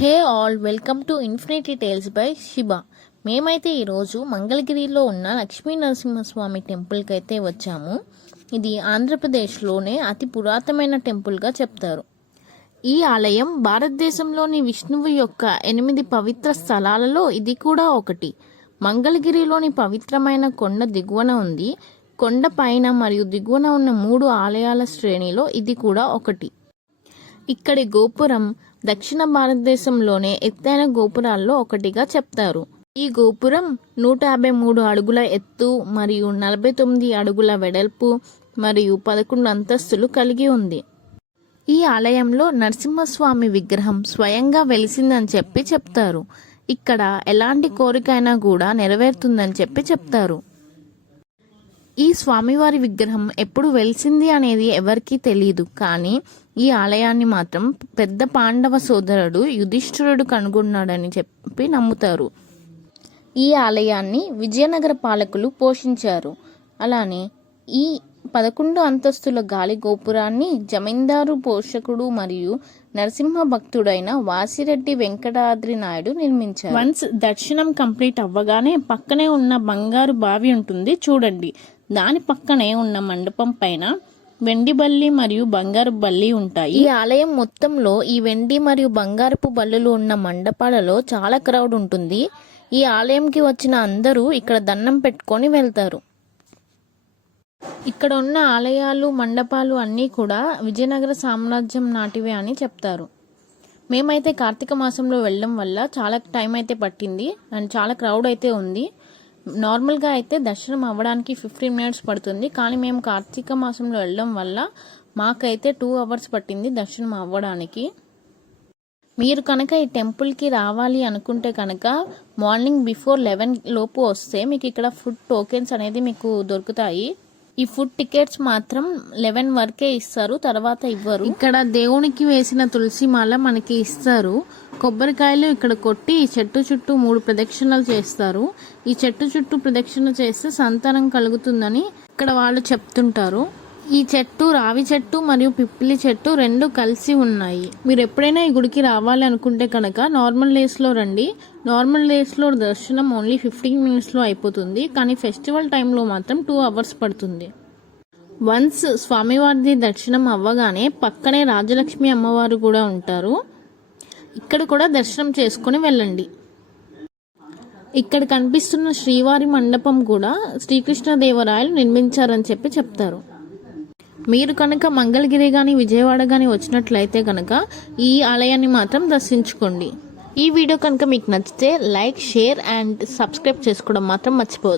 Hey all, welcome to infinity tales by Shiba. మేమైతే ఈరోజు మంగళగిరిలో ఉన్న లక్ష్మీ నరసింహస్వామి టెంపుల్కి అయితే వచ్చాము. ఇది ఆంధ్రప్రదేశ్లోనే అతి పురాతనమైన టెంపుల్గా చెప్తారు. ఈ ఆలయం భారతదేశంలోని విష్ణువు యొక్క 8 పవిత్ర స్థలాలలో ఇది కూడా ఒకటి. మంగళగిరిలోని పవిత్రమైన కొండ దిగువన ఉంది. కొండ పైన మరియు దిగువన ఉన్న 3 ఆలయాల శ్రేణిలో ఇది కూడా ఒకటి. ఇక్కడి గోపురం దక్షిణ భారతదేశంలోనే ఎత్తైన గోపురాల్లో ఒకటిగా చెప్తారు. ఈ గోపురం 153 అడుగుల ఎత్తు మరియు 49 అడుగుల వెడల్పు మరియు 11 అంతస్తులు కలిగి ఉంది. ఈ ఆలయంలో నరసింహస్వామి విగ్రహం స్వయంగా వెలిసిందని చెప్తారు. ఇక్కడ ఎలాంటి కోరికైనా కూడా నెరవేరుతుందని చెప్తారు. ఈ స్వామివారి విగ్రహం ఎప్పుడు వెలిసింది అనేది ఎవరికీ తెలియదు. కానీ ఈ ఆలయాన్ని మాత్రం పెద్ద పాండవ సోదరుడు యుధిష్ఠిరుడు కనుగొన్నాడని చెప్పి నమ్ముతారు. ఈ ఆలయాన్ని విజయనగర పాలకులు పోషించారు. అలానే ఈ 11 అంతస్తుల గాలి గోపురాన్ని జమీందారు పోషకుడు మరియు నరసింహ భక్తుడైన వాసిరెడ్డి వెంకటాద్రి నాయుడు నిర్మించారు. వన్స్ దర్శనం కంప్లీట్ అవ్వగానే పక్కనే ఉన్న బంగారు బావి ఉంటుంది చూడండి. దాని పక్కనే ఉన్న మండపం పైన వెండి బల్లి మరియు బంగారు బల్లి ఉంటాయి. ఈ ఆలయం మొత్తంలో ఈ వెండి మరియు బంగారపు బల్లులు ఉన్న మండపాలలో చాలా క్రౌడ్ ఉంటుంది. ఈ ఆలయంకి వచ్చిన అందరూ ఇక్కడ దండం పెట్టుకొని వెళ్తారు. ఇక్కడ ఉన్న ఆలయాలు మండపాలు అన్నీ కూడా విజయనగర సామ్రాజ్యం నాటివే అని చెప్తారు. మేమైతే కార్తీక మాసంలో వెళ్ళడం వల్ల చాలా టైం అయితే పట్టింది అండ్ చాలా క్రౌడ్ అయితే ఉంది. నార్మల్గా అయితే దర్శనం అవ్వడానికి 15 మినిట్స్ పడుతుంది. కానీ మేము కార్తీక మాసంలో వెళ్ళడం వల్ల మాకైతే 2 అవర్స్ పట్టింది దర్శనం అవ్వడానికి. మీరు కనుక ఈ టెంపుల్కి రావాలి అనుకుంటే కనుక మార్నింగ్ బిఫోర్ 11 లోపు వస్తే మీకు ఇక్కడ ఫుడ్ టోకెన్స్ అనేది మీకు దొరుకుతాయి. ఈ ఫుడ్ టికెట్స్ మాత్రం 11 వరకే ఇస్తారు, తర్వాత ఇవ్వరు. ఇక్కడ దేవునికి వేసిన తులసి మాల మనకి ఇస్తారు. కొబ్బరికాయలు ఇక్కడ కొట్టి ఈ చెట్టు చుట్టూ 3 ప్రదక్షిణలు చేస్తారు. ఈ చెట్టు చుట్టూ ప్రదక్షిణ చేస్తే సంతానం కలుగుతుందని ఇక్కడ వాళ్ళు చెప్తుంటారు. ఈ చెట్టు రావి చెట్టు మరియు పిప్పిలి చెట్టు 2 కలిసి ఉన్నాయి. మీరు ఎప్పుడైనా ఈ గుడికి రావాలి అనుకుంటే కనుక నార్మల్ డేస్లో రండి. నార్మల్ డేస్లో దర్శనం ఓన్లీ 15 మినిట్స్లో అయిపోతుంది. కానీ ఫెస్టివల్ టైంలో మాత్రం 2 అవర్స్ పడుతుంది. వన్స్ స్వామివారి దర్శనం అవ్వగానే పక్కనే రాజలక్ష్మి అమ్మవారు కూడా ఉంటారు. ఇక్కడ కూడా దర్శనం చేసుకుని వెళ్ళండి. ఇక్కడ కనిపిస్తున్న శ్రీవారి మండపం కూడా శ్రీకృష్ణదేవరాయలు నిర్మించారని చెప్తారు. మీరు కనుక మంగళగిరి కానీ విజయవాడ కానీ వచ్చినట్లయితే కనుక ఈ ఆలయాన్ని మాత్రం దర్శించుకోండి. ఈ వీడియో కనుక మీకు నచ్చితే లైక్, షేర్ అండ్ సబ్స్క్రైబ్ చేసుకోవడం మాత్రం మర్చిపోవద్దు.